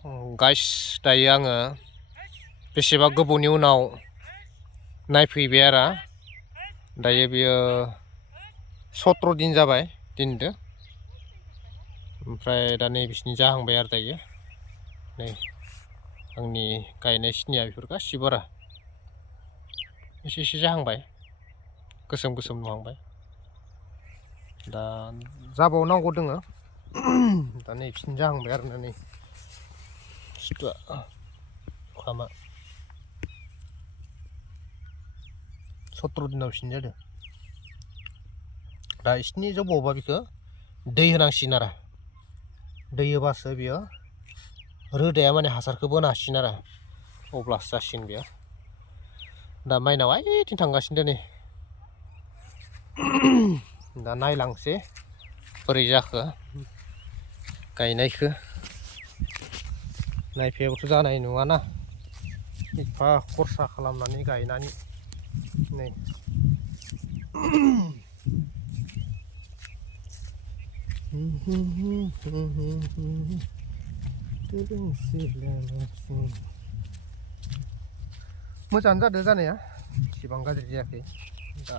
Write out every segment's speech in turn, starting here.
guys दायो आङो बेसेबा गोबावनि उनाव नायफैबाय आरो दायो बियो 17 दिन जाबाय दिनदो ओमफ्राय दा नै बिसिनि जाहांबाय आरो दायो नै आंनि गायनाय सिनिया बेफोर गासिबो आरो एसे जाहांबाय गोसोम गोसोम नुहांबाय दा जाबावनांगौ दोङो दा नै बिसिनि जाहांबाय आरो नै जुखामा 17 दिनाव बिसिनि जादों दा बिसिनि जौबावबा बेखौ दै होनांसिगोन आरो दै होबासो बियो रोदाया माने हासारखौ बोनो हासिगोन आरो अब्लासो जासिगोन बियो दा माइनावा ओइथिं थांगासिनो नै दा नायलांसै बोरै जाखो गायनायखौ नायफैयाबाथ' जानाय नङाना एफा खरसा खालामनानै गायनानै नै मोजाङानो जादों जानाया एसेबां गाज्रि जायाखै दा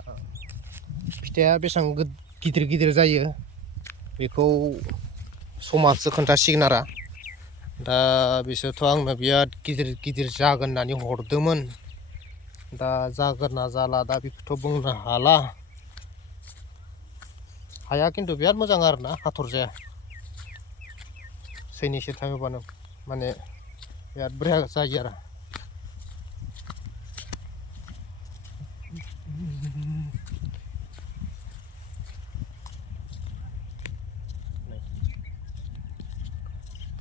फिथाइया बेसेबां गिदिर गिदिर जायो बेखौ समासो खोन्थासिगोन आरो दा बिसोरथ' आंनो बिराद गिदिर गिदिर जागोन होननानै हरदोंमोन दा जागोन ना जाला दा बेखौथ' बुंनो हाला हाया खिन्थु बिराद मोजां आरोना हाथर जाया सैनैसो थाङोबानो माने बिराद बरिया जायो आरो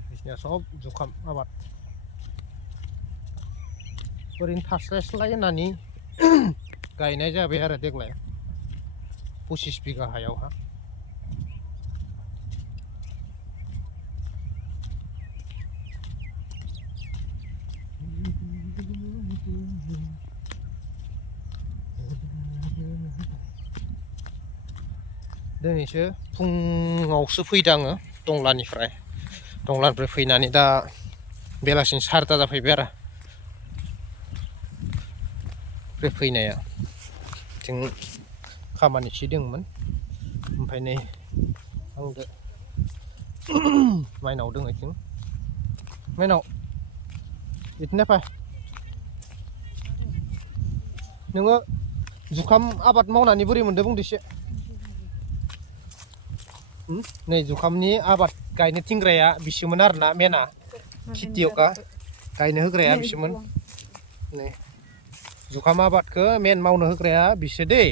बिसनिया सब जुखाम आबाद ओरैनो थास्लायस्लाय होननानै गायनाय जाबाय आरो देग्लाय 25 बिगा हायावहा दिनैसो फुङावसो फैदों आङो टंलानिफ्राय फैनानै दा बेलासिनि 4ता जाफैबाय आरो बे फैनाया जों खामानि एसे दंमोन ओमफ्राय नै आंदो माइनाव दङ इथिं माइनाव बिदिनो फै नोङो जुखाम आबाद मावनानै बोरै मोनदों बुंदो एसे नै जुखामनि आबाद गायनो थिनग्राया बिसोमोन आरोना मेना खेथियका गायनो होग्राया बिसोमोन नै जुखाम आबादखौ मेन मावनो होग्राया बिसो दै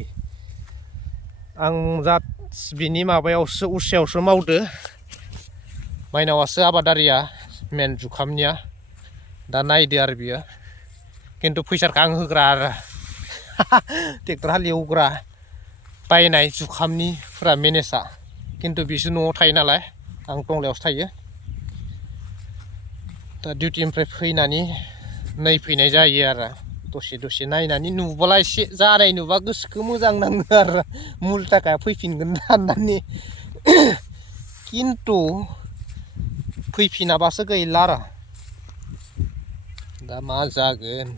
आं बिनि माबायावसो उसायावसो मावदो माइनावासो आबादारिया मेन जुखामनिया दा नायदो आरो बियो खिन्थु फैसाखौ आं होग्रा आरो ट्रेक्टर हालेवग्रा बायनाय जुखामनिफ्रा मेनेजा खिन्थु बिसोर न'आव थायो नालाय आं टंलायावसो थायो दा डिउटिनिफ्राय फैनानै नायफैनाय जायो आरो दसे नायनानै नुबोला एसे जानाय नुबा गोसोखौ मोजां नाङो आरो मुल थाखा फैफिनगोन होननानै खिन्थु फैफिनाबासो गैला आरो दा मा जागोन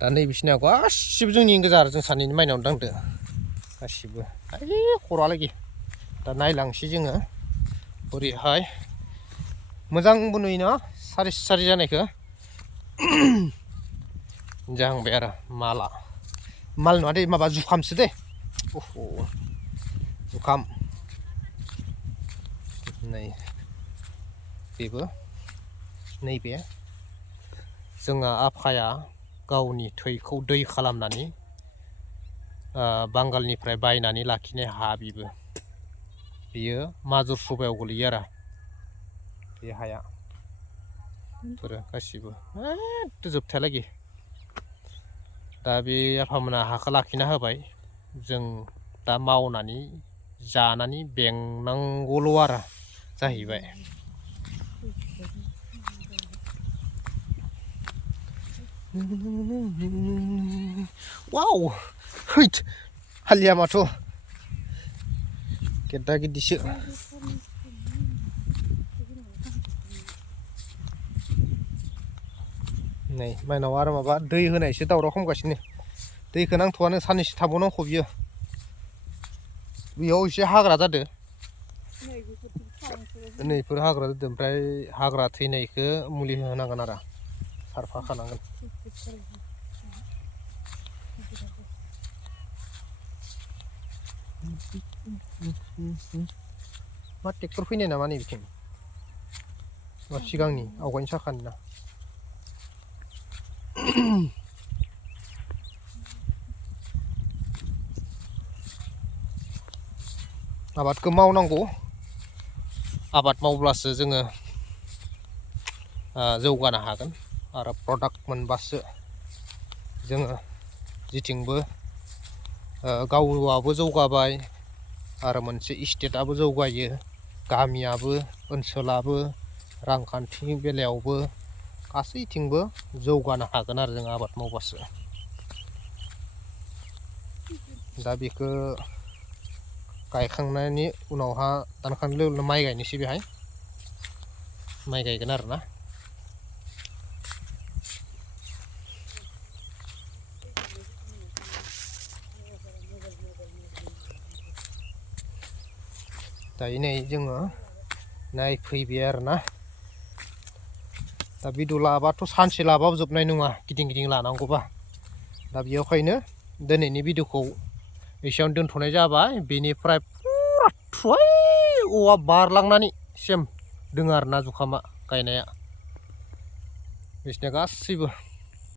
दा नै बिसिनिया गासिबो जोंनि गोजा आरो जों सानैनि माइनाव दांदो गासिबो ओइ खर'आलागि दा नायलांसै जोङो बोरैहाय मोजांबो नुयोना सारि जानायखौ जाहांबाय आरो माल नङा दे माबा जुखामसो दे जुखाम नै बेबो नैबे जोंहा आफाया गावनि थैखौ दै खालामनानै बांगालनिफ्राय बायनानै लाखिनाय हा बियो माजुर सभायाव गोलैयो आरो बे हाया बेफोरो गासिबो जोबथायालागि दा बे आफामोना हाखौ लाखिना होबाय जों दा मावनानै जानानै बेंनांगौल' आरो जाहैबाय वाव हैट हालिया माथो गेद्दा गेद्दिसो नै माइनाव आरो माबा दै होनायसो दावराव खालामगासिनो दैखौ नांथ'आनो साननैसो थाबावनांगौ बियो बेयाव एसे हाग्रा जादो नैफोर हाग्रा जादों ओमफ्राय हाग्रा थैनायखौ मुलि होनांगोन आरो सारफाखानांगोन मा ट्रेक्टर फैनाय नामा नै बिथिं सिगांनि आवगायनि साखानि ना आबादखौ मावनांगौ आबाद मावब्लासो जोङो जौगानो हागोन आरो प्रडाक्ट मोनबासो जोङो जेथिंबो गावआबो जौगाबाय आरो मोनसे स्टेटआबो जौगायो गामियाबो ओनसोलाबो रांखान्थिनि बेलायावबो गासैथिंबो जौगानो हागोन आरो जों आबाद मावबासो दा बेखौ गायखांनायनि उनावहा दानखांनाय लोगो लोगो माइ गायनोसै बेहाय माइ गायगोन आरोना दायो नै जोङो नायफैबाय आरोना दा भिडिअ लाबाथ' सानसे लाबाबो जोबनाय नङा गिदिं गिदिं लानांगौबा दा बेयावखायनो दिनैनि भिडिअखौ एसेयावनो दोनथ'नाय जाबाय बेनिफ्राय पुरा थुवाय औवा बारलांनानै सेम दोङो आरोना जुखामा गायनाया बिसोरना गासैबो